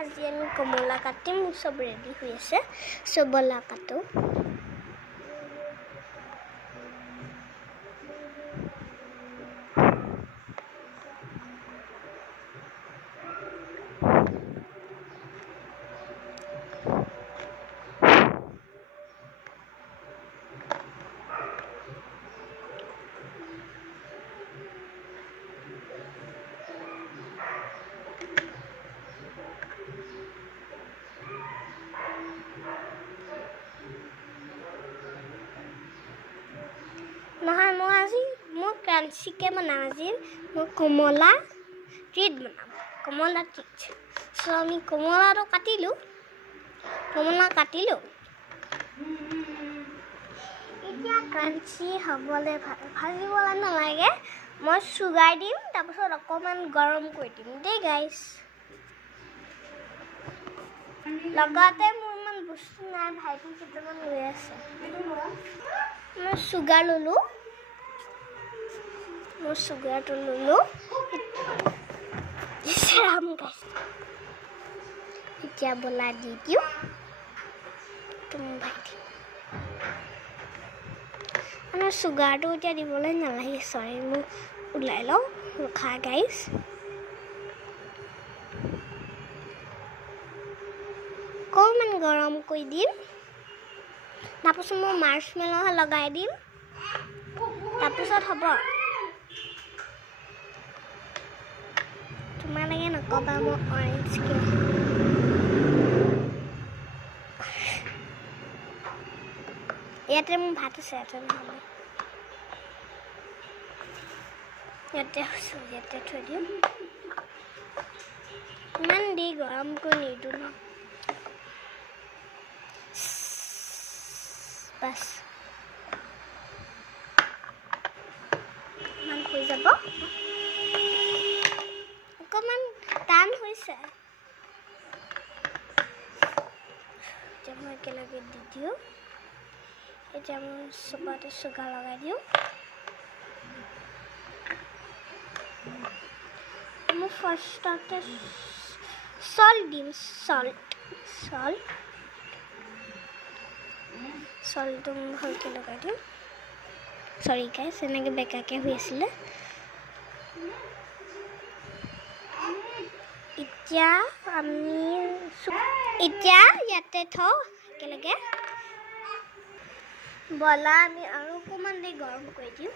আজি আমি কমলা কাটিম সব ৰেডি হৈ আছে সবলা কাটো নহয় মই আজি মই ক্ৰাঞ্চিকে বনাম আজি মই কমলা ট্ৰিট বনাম কমলা ট্ৰিট সো আমি কমলাটো কাটিলো এতিয়া ক্ৰাঞ্চি হ'বলে ভাজিবলৈ নালাগে মই সুগাৰ দিম তাৰপিছত অকমান গৰম কৰি দিম দেই গাইস লগাতে মোৰ ইমান বস্তু নাই ভাইটি কেইটামান লৈ আছে মই সুগাৰ ললো ইছৰাম গাইস এতিয়া বলা দি দিও তুম ভাইটি মানে সুগাৰটো এতিয়া দিবলৈ নালাগে সৰি মই উলাই লওঁ ৰখা গাইস কমান গৰম কৰি দিম তাৰপিছত মই মাৰ্চমেলো লগাই দিম তাৰপিছত হ'ব তোমালোকে নকবা মই অৰেঞ্জ কিন ইয়াতে মোৰ ভাত আছে ইয়াতে থৈ দিম ইমান দি গৰম কৰি নিদো ন বাস মান হৈ যাব অকমান টান হৈছে এতিয়া মই একেলগে দি দিওঁ এতিয়া মই চবতে চুগাৰ লগাই দিওঁ মই ফাৰ্ষ্টতে সল্ট দিম সল্টটো ভালকে লগাই দিওঁ সৰি গাইস এনেকৈ বেকাকে হৈ আছিলে এতিয়া আমি ইয়াতে থওঁ একেলগে বলা আমি আৰু অকণমান দেৰি গৰম কৰি দিওঁ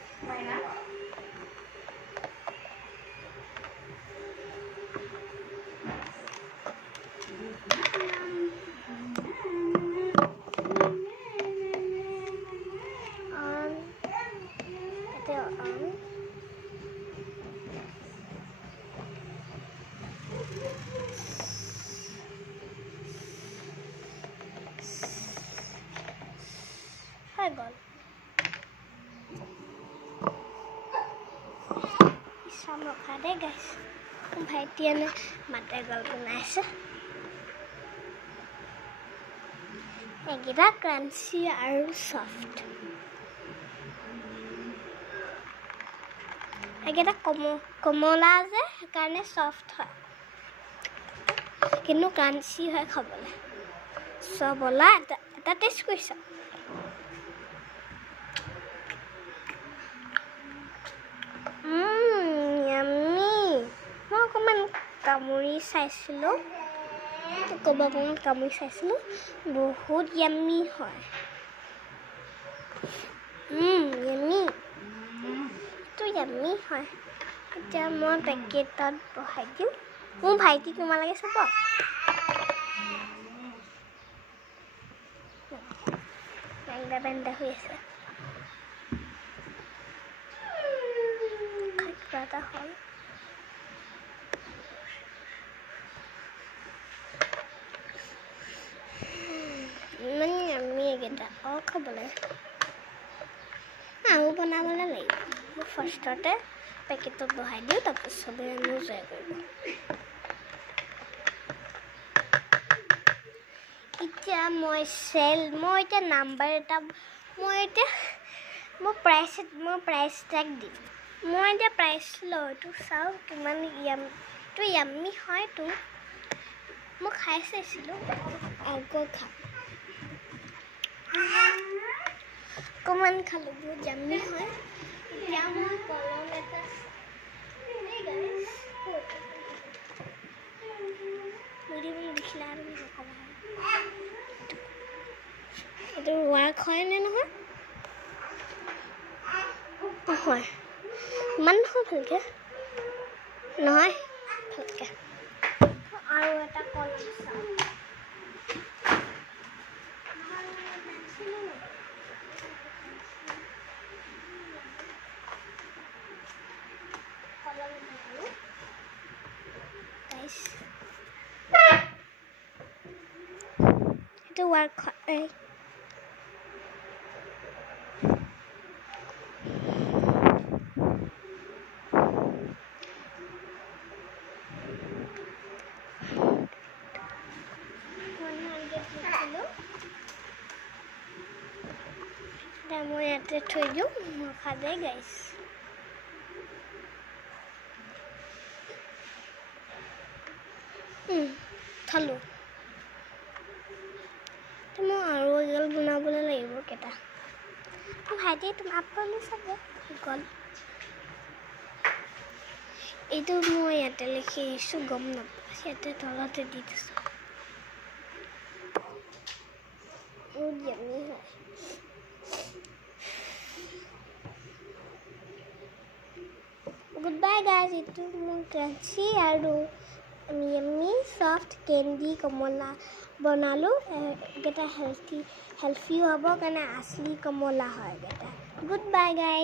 গল চাম ৰখা দে গাইছ ভাইটিয়ে মাতে গল বনাইছে একেইটা ক্ৰাঞ্চি আৰু সফ্ট একেইটা কমলা যে সেইকাৰণে সফ্ট হয় কিন্তু ক্ৰাঞ্চি হয় খাবলৈ সবলা এটা টেষ্ট কৰিছ কামুৰি চাইছিলোঁ বহুত ইয়াম্মি হয় ইয়াম্মি হয় এতিয়া মই পেকেটত বহাই দিওঁ মোৰ ভাইটি তোমালোকে চাব বেন্দা হৈ আছে কিবা এটা হ'ল আমি একেইটা খাবলৈ আৰু বনাবলৈ লাগিব মই ফাৰ্ষ্টতে পেকেটত বহাই দিওঁ তাৰপিছত চবেই আমিও জয় কৰিব এতিয়া মই এতিয়া নাম্বাৰ এটা মই প্ৰাইচ টেগ দিম মই এতিয়া প্ৰাইচ লওঁ এইটো চাওঁ কিমান ইয়াম্মি হয়তো মই খাই চাইছিলোঁ আকৌ খাম অকণমান খালোঁ বহুত জামি হয় এতিয়া মই কলম এটা দেখিলা আৰু এইটো ৱাৰ্ক হয়নে নহয় নহয় ইমান নহয় ভালকৈ নহয় ভালকৈ আৰু এটা কলম চাওঁ itu work মই ইয়াতে থৈ দিওঁ খাবে গাইছ থলোঁ মই আৰু এগাল বনাবলৈ লাগিব কেইটা ভাইটি তোমাক ক'লে চাব গ'ল এইটো মই ইয়াতে লিখি আহিছোঁ গম নাপাওঁ ইয়াতে তলতে দি দিছোঁ বহুত য়ামি হয় Goodbye guys, itu crunchy aru yummy soft candy kamola banalu geta healthy hobo kana asli kamola hoy geta. Goodbye guys.